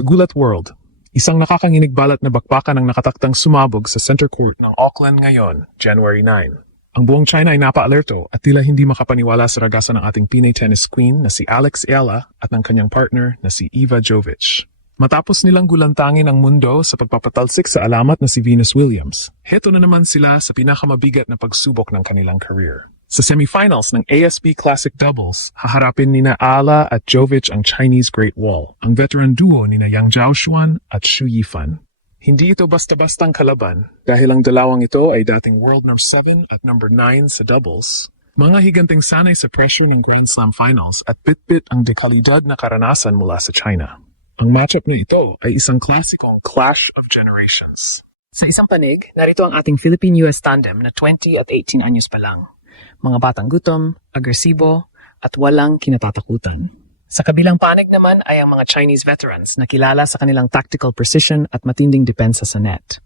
Kagulat World. Isang nakakanginig balat na bakbakan ang nakataktang sumabog sa center court ng Auckland ngayon, January 9. Ang buong China ay napa-alerto at tila hindi makapaniwala sa ragasan ng ating Pinay tennis queen na si Alex Ayala at ng kanyang partner na si Eva Jovic. Matapos nilang gulantangin ang mundo sa pagpapatalsik sa alamat na si Venus Williams, heto na naman sila sa pinakamabigat na pagsubok ng kanilang career. Sa semifinals ng ASB Classic Doubles, haharapin nina Ayala at Jovic ang Chinese Great Wall, ang veteran duo nina Yang Zhaoshuan at Xu Yifan. Hindi ito basta-bastang kalaban dahil ang dalawang ito ay dating world number 7 at number 9 sa doubles. Mga higanting sanay sa pressure ng Grand Slam Finals at bit-bit ang dekalidad na karanasan mula sa China. Ang matchup na ito ay isang klasikong Clash of Generations. Sa isang panig, narito ang ating Philippine-US tandem na 20 at 18 anyos pa lang. Mga batang gutom, agresibo, at walang kinatatakutan. Sa kabilang panig naman ay ang mga Chinese veterans na kilala sa kanilang tactical precision at matinding depensa sa net.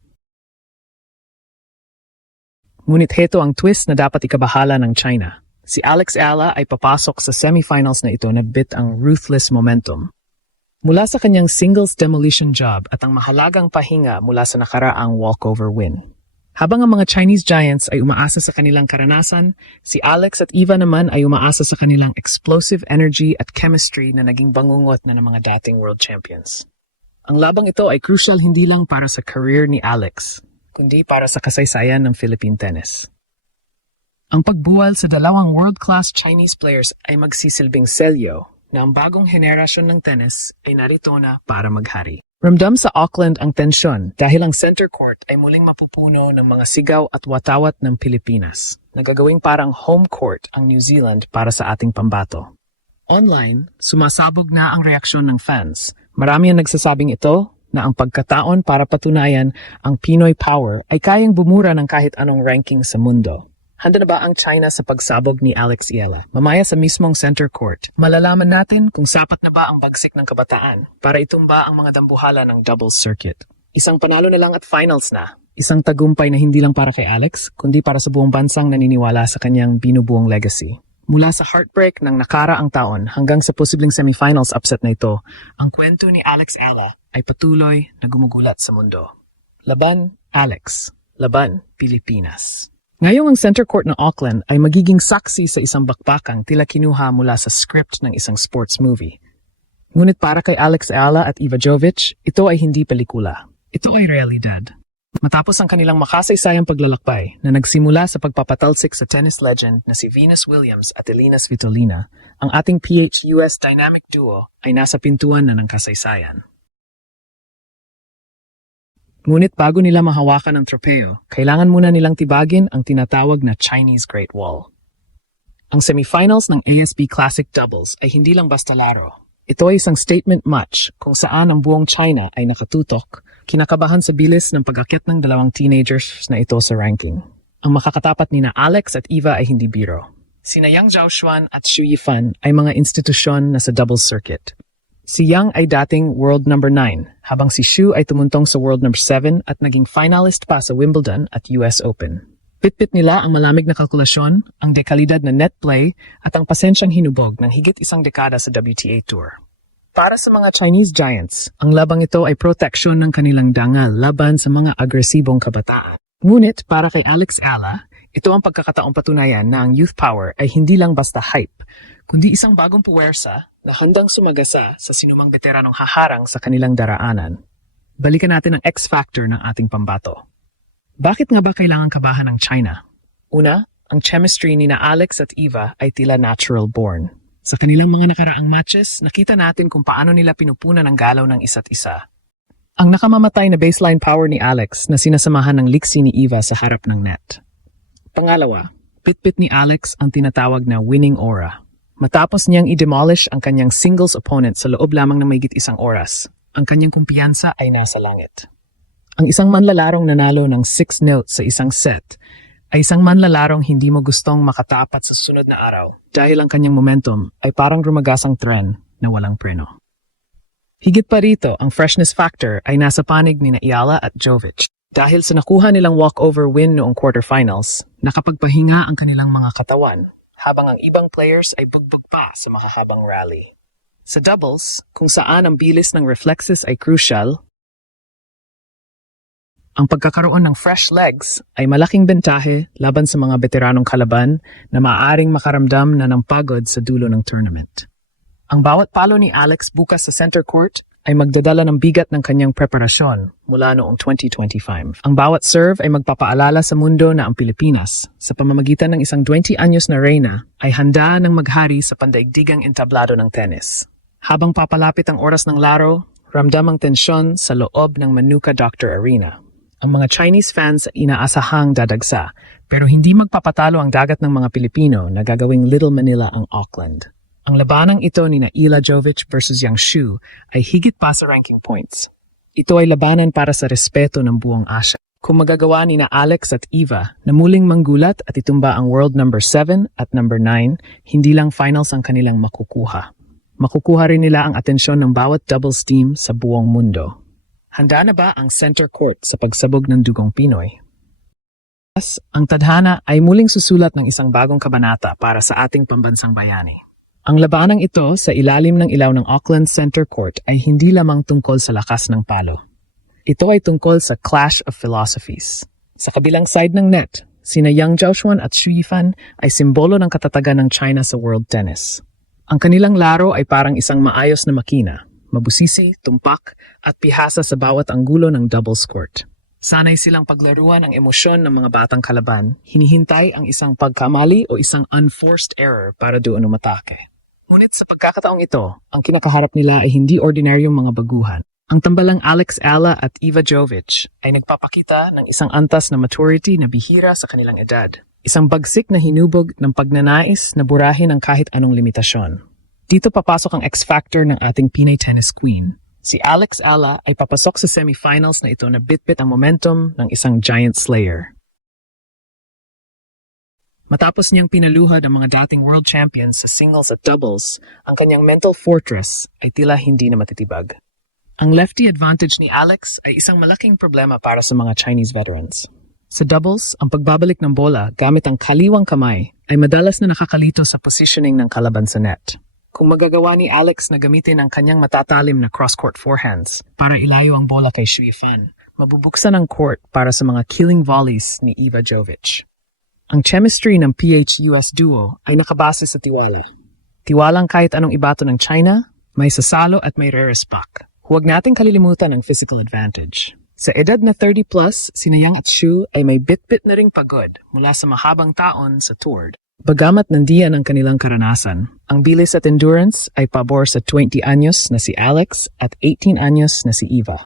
Ngunit heto ang twist na dapat ikabahala ng China. Si Alex Ayala ay papasok sa semifinals na ito na bit ang ruthless momentum. Mula sa kanyang singles demolition job at ang mahalagang pahinga mula sa nakaraang walkover win. Habang ang mga Chinese Giants ay umaasa sa kanilang karanasan, si Alex at Eva naman ay umaasa sa kanilang explosive energy at chemistry na naging bangungot na ng mga dating world champions. Ang labang ito ay crucial hindi lang para sa career ni Alex, kundi para sa kasaysayan ng Philippine tennis. Ang pagbuwal sa dalawang world-class Chinese players ay magsisilbing selyo na ang bagong henerasyon ng tennis ay narito na para maghari. Ramdam sa Auckland ang tensyon dahil ang center court ay muling mapupuno ng mga sigaw at watawat ng Pilipinas, na gagawing parang home court ang New Zealand para sa ating pambato. Online, sumasabog na ang reaksyon ng fans. Marami ang nagsasabing ito na ang pagkataon para patunayan ang Pinoy power ay kayang bumura ng kahit anong ranking sa mundo. Handa na ba ang China sa pagsabog ni Alex Ayala? Mamaya sa mismong center court, malalaman natin kung sapat na ba ang bagsik ng kabataan para itumba ang mga dambuhala ng doubles circuit. Isang panalo na lang at finals na. Isang tagumpay na hindi lang para kay Alex, kundi para sa buong bansang naniniwala sa kanyang binubuong legacy. Mula sa heartbreak ng nakaraang taon hanggang sa posibleng semifinals upset na ito, ang kwento ni Alex Ayala ay patuloy na gumugulat sa mundo. Laban, Alex. Laban, Pilipinas. Ngayong ang center court ng Auckland ay magiging saksi sa isang bakbakang tila kinuha mula sa script ng isang sports movie. Ngunit para kay Alex Ayala at Eva Jovic, ito ay hindi pelikula. Ito ay realidad. Matapos ang kanilang makasaysayang paglalakbay na nagsimula sa pagpapatalsik sa tennis legend na si Venus Williams at Elina Svitolina, ang ating PH-US dynamic duo ay nasa pintuan na ng kasaysayan. Ngunit bago nila mahawakan ang tropeo, kailangan muna nilang tibagin ang tinatawag na Chinese Great Wall. Ang semifinals ng ASB Classic Doubles ay hindi lang basta laro. Ito ay isang statement match kung saan ang buong China ay nakatutok, kinakabahan sa bilis ng pag-akyat ng dalawang teenagers na ito sa ranking. Ang makakatapat nina Alex at Eva ay hindi biro. Sina Yang Zhaoshuan at Xu Yifan ay mga institusyon na sa doubles circuit. Si Yang ay dating world number 9, habang si Xu ay tumuntong sa world number 7 at naging finalist pa sa Wimbledon at US Open. Pitpit nila ang malamig na kalkulasyon, ang dekalidad na net play, at ang pasensyang hinubog ng higit isang dekada sa WTA Tour. Para sa mga Chinese Giants, ang labang ito ay proteksyon ng kanilang dangal laban sa mga agresibong kabataan. Ngunit para kay Alex Ayala, ito ang pagkakataong patunayan na ang youth power ay hindi lang basta hype, kundi isang bagong puwersa na handang sumagasa sa sinumang veteranong haharang sa kanilang daraanan. Balikan natin ang X-factor ng ating pambato. Bakit nga ba kailangan kabahan ng China? Una, ang chemistry ni na Alex at Eva ay tila natural born. Sa kanilang mga nakaraang matches, nakita natin kung paano nila pinupunan ang galaw ng isa't isa. Ang nakamamatay na baseline power ni Alex na sinasamahan ng liksi ni Eva sa harap ng net. Pangalawa, pitpit ni Alex ang tinatawag na winning aura. Matapos niyang i-demolish ang kanyang singles opponent sa loob lamang ng mahigit isang oras, ang kanyang kumpiyansa ay nasa langit. Ang isang manlalarong nanalo ng 6 notes sa isang set ay isang manlalarong hindi mo gustong makatapat sa sunod na araw dahil ang kanyang momentum ay parang rumagasang tren na walang preno. Higit pa rito, ang freshness factor ay nasa panig ni Ayala at Jovic. Dahil sa nakuha nilang walkover win noong quarterfinals, nakapagpahinga ang kanilang mga katawan habang ang ibang players ay bugbog pa sa makahabang rally. Sa doubles, kung saan ang bilis ng reflexes ay crucial, ang pagkakaroon ng fresh legs ay malaking bentahe laban sa mga veteranong kalaban na maaaring makaramdam na ng pagod sa dulo ng tournament. Ang bawat palo ni Alex bukas sa center court ay magdadala ng bigat ng kanyang preparasyon mula noong 2025. Ang bawat serve ay magpapaalala sa mundo na ang Pilipinas, sa pamamagitan ng isang 20 anyos na reyna, ay handa ng maghari sa pandaigdigang entablado ng tennis. Habang papalapit ang oras ng laro, ramdam ang tensyon sa loob ng Manuka Doctor Arena. Ang mga Chinese fans ay inaasahang dadagsa, pero hindi magpapatalo ang dagat ng mga Pilipino na gagawing Little Manila ang Auckland. Ang labanang ito ni Ila Jovic versus Yang Shu ay higit pa sa ranking points. Ito ay labanan para sa respeto ng buong Asia. Kung magagawa ni Alex at Eva na muling manggulat at itumba ang world number 7 at number 9, hindi lang finals ang kanilang makukuha. Makukuha rin nila ang atensyon ng bawat doubles team sa buong mundo. Handa na ba ang center court sa pagsabog ng dugong Pinoy? Ang tadhana ay muling susulat ng isang bagong kabanata para sa ating pambansang bayani. Ang labanang ito sa ilalim ng ilaw ng Auckland Center Court ay hindi lamang tungkol sa lakas ng palo. Ito ay tungkol sa clash of philosophies. Sa kabilang side ng net, sina Yang Zhaoxuan at Xu Yifan ay simbolo ng katatagan ng China sa world tennis. Ang kanilang laro ay parang isang maayos na makina, mabusisi, tumpak, at pihasa sa bawat anggulo ng doubles court. Sanay silang paglaruan ang emosyon ng mga batang kalaban, hinihintay ang isang pagkamali o isang unforced error para doon umatake. Ngunit sa pagkakataong ito, ang kinakaharap nila ay hindi ordinaryong mga baguhan. Ang tambalang Alex Ala at Eva Jovic ay nagpapakita ng isang antas na maturity na bihira sa kanilang edad. Isang bagsik na hinubog ng pagnanais na burahin ang kahit anong limitasyon. Dito papasok ang X-factor ng ating Pinay tennis queen. Si Alex Ala ay papasok sa semifinals na ito na bitbit ang momentum ng isang giant slayer. Matapos niyang pinaluhad ang mga dating world champions sa singles at doubles, ang kanyang mental fortress ay tila hindi na matitibag. Ang lefty advantage ni Alex ay isang malaking problema para sa mga Chinese veterans. Sa doubles, ang pagbabalik ng bola gamit ang kaliwang kamay ay madalas na nakakalito sa positioning ng kalaban sa net. Kung magagawa ni Alex na gamitin ang kanyang matatalim na cross-court forehands para ilayo ang bola kay Xu Yifan, mabubuksan ang court para sa mga killing volleys ni Eva Jovic. Ang chemistry ng PH-US duo ay nakabase sa tiwala. Tiwalang kahit anong ibato ng China, may sasalo at may re-respak. Huwag nating kalilimutan ang physical advantage. Sa edad na 30 plus, sina Yang at Xu ay may bit-bit na ring pagod mula sa mahabang taon sa tour. Bagamat nandiyan ang kanilang karanasan, ang bilis at endurance ay pabor sa 20 anyos na si Alex at 18 anyos na si Eva.